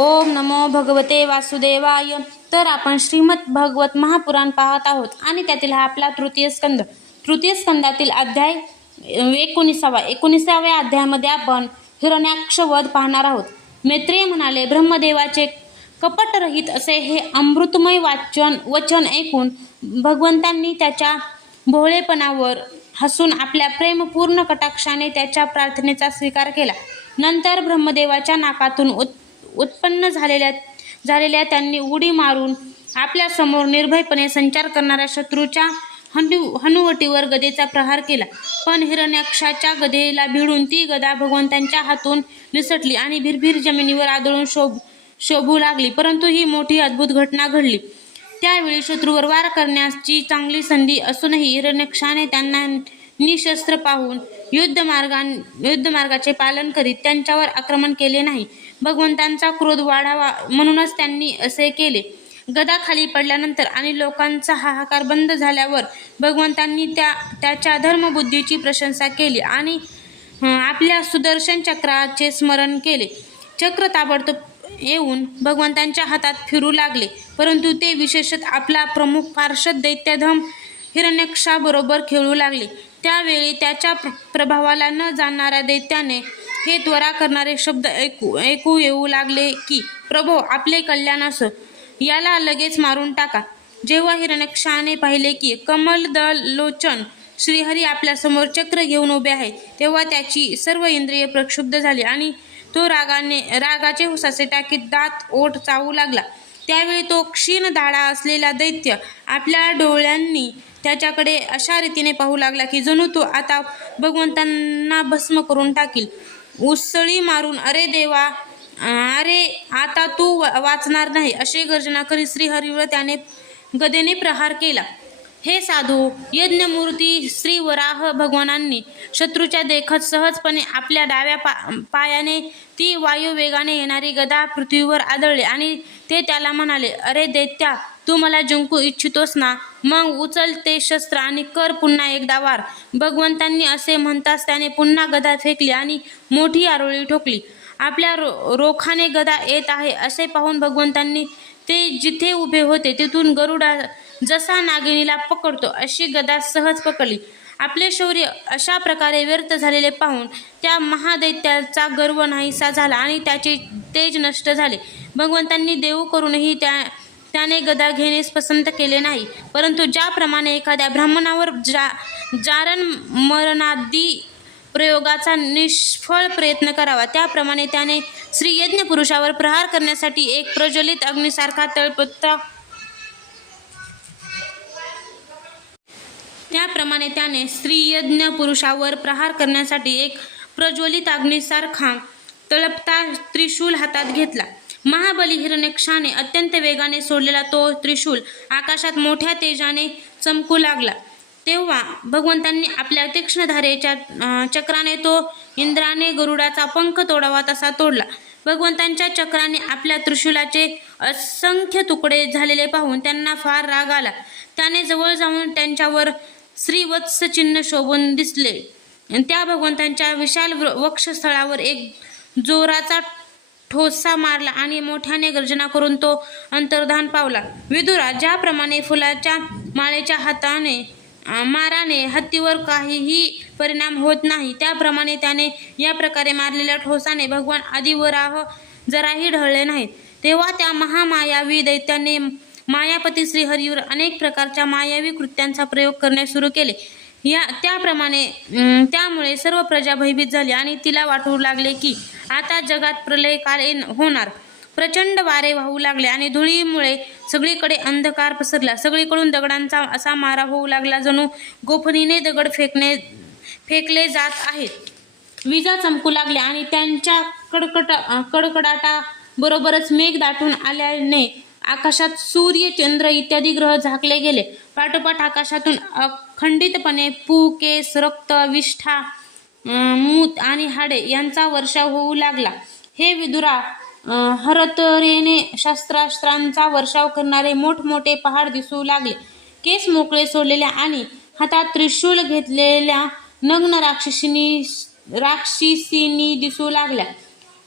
ओम नमो भगवते वासुदेवाय. तर आपण श्रीमद भगवत महापुराण पाहत आहोत. आणि त्यातील हा आपला तृतीय स्कंद. तृतीय स्कंदातील अध्याय एकोणीसावा एकोणीसाव्या अध्यायामध्ये आपण हिरण्याक्षवध पाहणार आहोत. मैत्रेय म्हणाले ब्रह्मदेवाचे कपटरहित असे हे अमृतमय वाचन वचन ऐकून भगवंतांनी त्याच्या भोळेपणावर हसून आपल्या प्रेमपूर्ण कटाक्षाने त्याच्या प्रार्थनेचा स्वीकार केला. नंतर ब्रह्मदेवाच्या नाकातून उत् उत्पन्न झालेल्या झालेल्या त्यांनी उडी मारून आपल्यासमोर निर्भयपणे संचार करणाऱ्या शत्रूच्या हनु हनुवटीवर गदेचा प्रहार केला. पण हिरण्याक्षाच्या गदेला भिडून ती गदा भगवंतांच्या हातून निसटली आणि भिरभिर जमिनीवर आदळून शोभ शोभू लागली. परंतु ही मोठी अद्भुत घटना घडली. त्यावेळी शत्रूवर वार करण्याची चांगली संधी असूनही हिरण्यक्षाने त्यांना निशस्त्र पाहून युद्ध मार्गान युद्ध मार्गाचे पालन करीत त्यांच्यावर आक्रमण केले नाही. भगवंतांचा क्रोध वाढावा म्हणूनच त्यांनी असे केले. गदा खाली पडल्यानंतर आणि लोकांचा हाहाकार बंद झाल्यावर भगवंतांनी त्या त्याच्या धर्मबुद्धीची प्रशंसा केली आणि आपल्या सुदर्शन चक्राचे स्मरण केले. चक्र ताबडतोब येऊन भगवंतांच्या हातात फिरू लागले परंतु ते विशेषत आपला प्रमुख पार्षद दैत्यधम हिरण्यक्षाबरोबर खेळू लागले. त्यावेळी त्याच्या प्र- प्रभावाला न जाणणाऱ्या दैत्याने हे त्वरा करणारे शब्द ऐकू ऐकू येऊ लागले की प्रभो आपले कल्याण असो. याला लगेच मारून टाका. जेव्हा हिरण्यक्षाने पाहिले की कमल दल लोचन श्रीहरी आपल्यासमोर चक्र घेऊन उभे आहे तेव्हा त्याची सर्व इंद्रिये प्रक्षुब्ध झाली आणि तो रागाने रागाचे हुसासे टाकीत दात ओठ चावू लागला. त्यावेळी तो क्षीण धाडा असलेला दैत्य आपल्या डोळ्यांनी त्याच्याकडे अशा रीतीने पाहू लागला की जणू तो आता भगवंतांना भस्म करून टाकील. उसळी मारून अरे देवा अरे आता तू वाचणार नाही. अशी गर्जना करीत श्रीहरीवर त्याने गदेने प्रहार केला. हे साधू यज्ञमूर्ती श्री वराह भगवानांनी शत्रूच्या देखत सहजपणे आपल्या डाव्या पा पायाने ती वायुवेगाने येणारी गदा पृथ्वीवर आदळली आणि ते त्याला म्हणाले अरे दैत्या तू मला जिंकू इच्छितोस ना? मग उचल ते शस्त्र आणि कर पुन्हा एकदा वार. भगवंतांनी असे म्हणताच त्याने पुन्हा गदा फेकली आणि मोठी आरोळी ठोकली. आपल्या रो रोखाने गदा येत आहे असे पाहून भगवंतांनी ते जिथे उभे होते तिथून गरुडा जसा नागिनीला पकडतो अशी गदा सहज पकडली. आपले शौर्य अशा प्रकारे व्यर्थ झालेले पाहून त्या महादैत्याचा गर्व नाहीसा झाला आणि त्याचे तेज नष्ट झाले. भगवंतांनी देऊ करूनही त्या त्याने गदा घेण्यास पसंत केले नाही. परंतु ज्याप्रमाणे एखाद्या ब्राह्मणावर जा जारण मरणादी प्रयोगाचा निष्फळ प्रयत्न करावा त्याप्रमाणे त्याने श्रीयज्ञ पुरुषावर प्रहार करण्यासाठी एक प्रज्वलित अग्निसारखा तळपत्ता त्याप्रमाणे त्याने स्त्रीयज्ञ पुरुषावर प्रहार करण्यासाठी एक प्रज्वलित अग्निसारखा तळपता त्रिशूल हातात घेतला. महाबली हिरण्यक्षाने अत्यंत वेगाने सोडलेला तो त्रिशूल आकाशात मोठ्या तेजाने चमकू लागला. तेव्हा भगवंतांनी आपल्या तीक्ष्ण धारेच्या चक्राने तो इंद्राने गरुडाचा पंख तोडावा तसा तोडला. भगवंतांच्या चक्राने आपल्या त्रिशूलाचे असंख्य तुकडे झालेले पाहून त्यांना फार राग आला. त्याने जवळ जाऊन त्यांच्यावर श्रीवत्स चिन्ह शोभून दिसले. त्या भगवंतांच्या विशाल वक्षस्थळावर एक जोराचा ठोसा मारला आणि मोठ्याने गर्जना करून तो अंतर्धान पावला. विदुरा ज्याप्रमाणे फुलाच्या माळेच्या हाताने माराने हत्तीवर काहीही परिणाम होत नाही त्याप्रमाणे त्याने या प्रकारे मारलेल्या ठोसाने भगवान आदिवराह जराही ढळले नाहीत. तेव्हा त्या महामायावी दैत्याने मायापती श्रीहरीवर अनेक प्रकारच्या मायावी कृत्यांचा प्रयोग करणे सुरू केले. या त्याप्रमाणे त्यामुळे सर्व प्रजा भयभीत झाली आणि तिला वाटू लागले की आता जगात प्रलय प्रलयकालीन होणार. प्रचंड वारे वाहू लागले आणि धुळीमुळे सगळीकडे अंधकार पसरला. सगळीकडून दगडांचा असा मारा होऊ लागला जणू गोफणीने दगड फेकणे फेकले जात आहेत. विजा चमकू लागल्या आणि त्यांच्या कडकट कडकडाटा बरोबरच मेघ दाटून आल्याने आकाशात सूर्य चंद्र इत्यादी ग्रह झाकले गेले. पाठोपाठ आकाशातून अखंडितपणे पू केस रक्त विष्ठा मूत आणि हाडे यांचा वर्षाव होऊ लागला. हे विदुरा हरतरेने शस्त्रास्त्रांचा वर्षाव करणारे मोठमोठे पहाड दिसू लागले. केस मोकळे सोडलेल्या आणि हातात त्रिशूल घेतलेल्या नग्न राक्षसिनी राक्षसिनी दिसू लागल्या.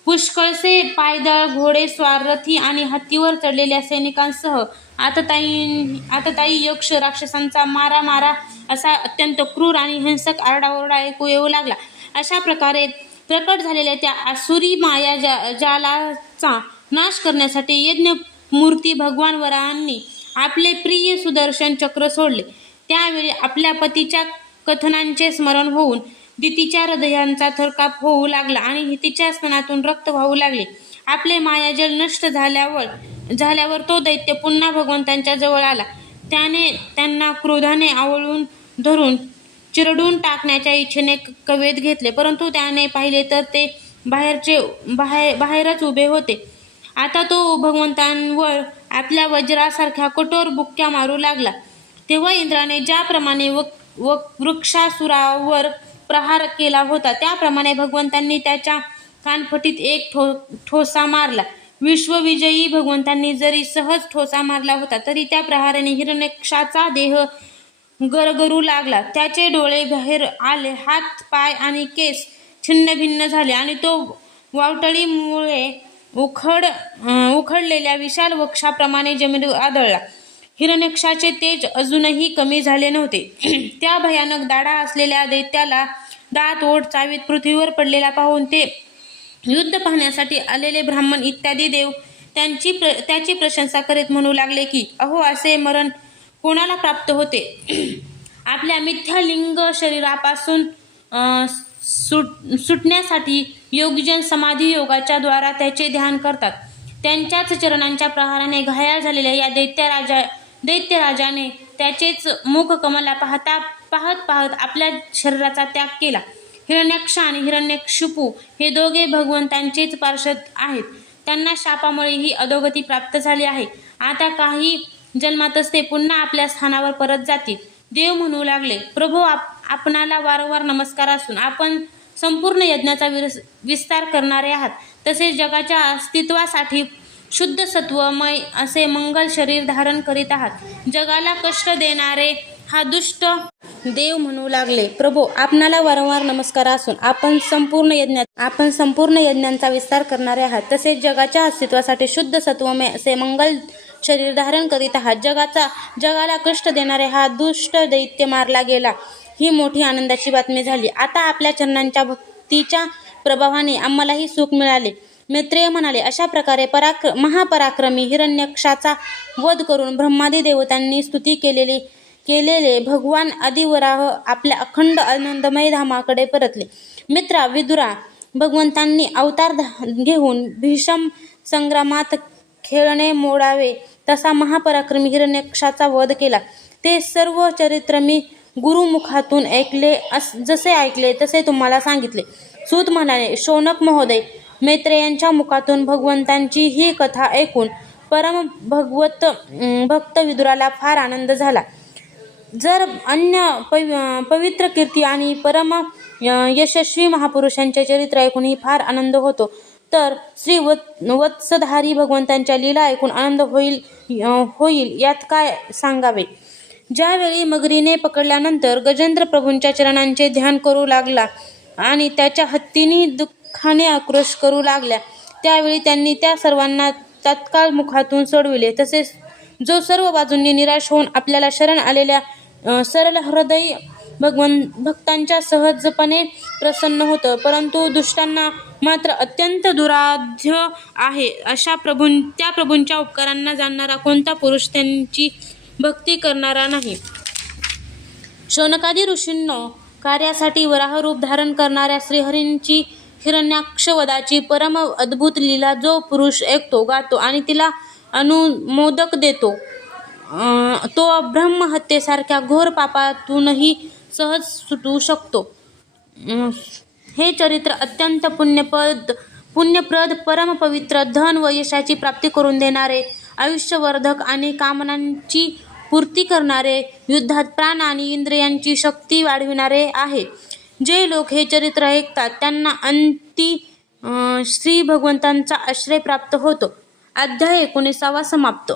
पुष्कळसे पायदळ घोडे स्वारथी आणि हत्तीवर चढलेल्या सैनिकांसह आतताई आतताई यक्ष राक्षसांचा मारा मारा असा अत्यंत क्रूर आणि हिंसक आरडाओरडा ऐकू येऊ लागला. अशा प्रकारे प्रकट झालेल्या त्या आसुरी माया जा जालाचा नाश करण्यासाठी यज्ञ मूर्ती भगवान वरांनी आपले प्रिय सुदर्शन चक्र सोडले. त्यावेळी आपल्या पतीच्या कथनांचे स्मरण होऊन दितीच्या हृदयांचा थरकाप होऊ लागला आणि तिच्या स्तनातून रक्त वाहू लागले. आपले मायाजल नष्ट झाल्यावर झाल्यावर तो दैत्य पुन्हा भगवंतांच्या जवळ आला. त्याने त्यांना क्रोधाने आवळून धरून चिरडून टाकण्याच्या इच्छेने कवेत घेतले. परंतु त्याने पाहिले तर ते बाहेरचे बाहेर बाहेरच उभे होते. आता तो भगवंतांवर आपल्या वज्रासारख्या कठोर बुक्क्या मारू लागला. तेव्हा इंद्राने ज्याप्रमाणे व व वृक्षासुरावर प्रहार केला होता. त्याप्रमाणे भगवंतांनी त्याच्या कानफटीत एक ठो ठोसा मारला. विश्वविजयी भगवंतांनी जरी सहज ठोसा मारला होता तरी त्या प्रहाराने हिरण्यक्षाचा देह गरगरू लागला. त्याचे डोळे बाहेर आले हात पाय आणि केस छिन्न भिन्न झाले आणि तो वावटळीमुळे उखड उखडलेल्या विशाल वक्षाप्रमाणे जमिनीवर आदळला. हिरण्यक्षाचे तेज अजूनही कमी झाले नव्हते. त्या भयानक दाढा असलेल्या दैत्याला दात ओढ चावीत पृथ्वीवर पडलेला पाहून ते युद्ध पाहण्यासाठी आलेले ब्राह्मण इत्यादी देव त्यांची प्र त्याची प्रशंसा करीत म्हणू लागले की अहो असे मरण कोणाला प्राप्त होते? आपल्या मिथ्यालिंग शरीरापासून सुट सुटण्यासाठी योगजन समाधी योगाच्या द्वारा त्याचे ध्यान करतात. त्यांच्याच चरणांच्या प्रहाराने घायाळ झालेल्या या दैत्यराजा दैत्यराजाने त्याचेच मुख कमला पाहता पाहत पाहत आपल्या शरीराचा त्याग केला. हिरण्यक्ष आणि हिरण्यक्षुपू हे दोघे भगवंतांचेच पार्षद आहेत. त्यांना शापामुळे ही अधोगती प्राप्त झाली आहे. आता काही जन्मातच ते पुन्हा आपल्या स्थानावर परत जातील. देव म्हणू लागले प्रभू आप आपणाला वारंवार नमस्कार असून आपण संपूर्ण यज्ञाचा विरस विस्तार करणारे आहात. तसेच जगाच्या अस्तित्वासाठी शुद्ध सत्वमय असे मंगल शरीर धारण करीत आहात. जगाला कष्ट देणारे हा दुष्ट देव म्हणू लागले. प्रभू आपणाला वारंवार नमस्कार असून आपण संपूर्ण यज्ञात आपण संपूर्ण यज्ञांचा विस्तार करणारे आहात. तसेच जगाच्या अस्तित्वासाठी शुद्ध सत्वमय असे मंगल शरीर धारण करीत आहात. जगाचा जगाला कष्ट देणारे हा दुष्ट दैत्य मारला गेला. ही मोठी आनंदाची बातमी झाली. आता आपल्या चरणांच्या भक्तीच्या प्रभावाने आम्हालाही सुख मिळाले. मैत्रेय म्हणाले अशा प्रकारे पराक्र महापराक्रमी हिरण्यक्षाचा वध करून ब्रह्मादी देवतांनी स्तुती केलेली केलेले भगवान आदिवराह आपल्या अखंड आनंदमय धामाकडे परतले. मित्रा विदुरा भगवंतांनी अवतार धा- घेऊन भीषम संग्रामात खेळणे मोडावे तसा महापराक्रमी हिरण्यक्षाचा वध केला. ते सर्व चरित्र मी गुरुमुखातून ऐकले अस जसे ऐकले तसे तुम्हाला सांगितले. सूत म्हणाले शौनक महोदय मैत्रेयांच्या मुखातून भगवंतांची ही कथा ऐकून परम भगवत भक्त विदुराला फार आनंद झाला. जर अन्य पवि पवित्र कीर्ती आणि परम यशस्वी महापुरुषांचे चरित्र ऐकूनही फार आनंद होतो तर श्री वत् वत्सधारी भगवंतांच्या लीला ऐकून आनंद होईल होईल यात काय सांगावे? ज्यावेळी मगरीने पकडल्यानंतर गजेंद्र प्रभूंच्या चरणांचे ध्यान करू लागला आणि त्याच्या हत्तीने खाणे आक्रोश करू लागल्या. त्यावेळी त्यांनी त्या सर्वांना तत्काळ मुखातून सोडविले. तसेच जो सर्व बाजूंनी निराश होऊन आपल्याला शरण आलेल्या सरल सरळ हृदय भगवन भक्तांच्या सहजपणे प्रसन्न होतं. परंतु दुष्टांना मात्र अत्यंत दुराध्य आहे. अशा प्रभूं त्या प्रभूंच्या उपकारांना जाणणारा कोणता पुरुष त्यांची भक्ती करणारा नाही. शौनकादी ऋषींनो कार्यासाठी वराह रूप धारण करणाऱ्या श्रीहरींची हिरण्याक्षवदाची परम अद्भुत लीला जो पुरुष ऐकतो गातो आणि तिला अनुमोदक देतो. तो ब्रह्महत्येसारख्या घोर पापातूनही सहज सुटू शकतो. हे चरित्र अत्यंत पुण्यपद पुण्यप्रद परमपवित्र धन व यशाची प्राप्ती करून देणारे आयुष्यवर्धक आणि कामनांची पूर्ती करणारे युद्धात प्राण आणि इंद्रियांची शक्ती वाढविणारे आहे. जे लोक हे चरित्र ऐकतात त्यांना अंती श्री भगवंतांचा आश्रय प्राप्त होतो. अध्याय एकोणीसावा समाप्त.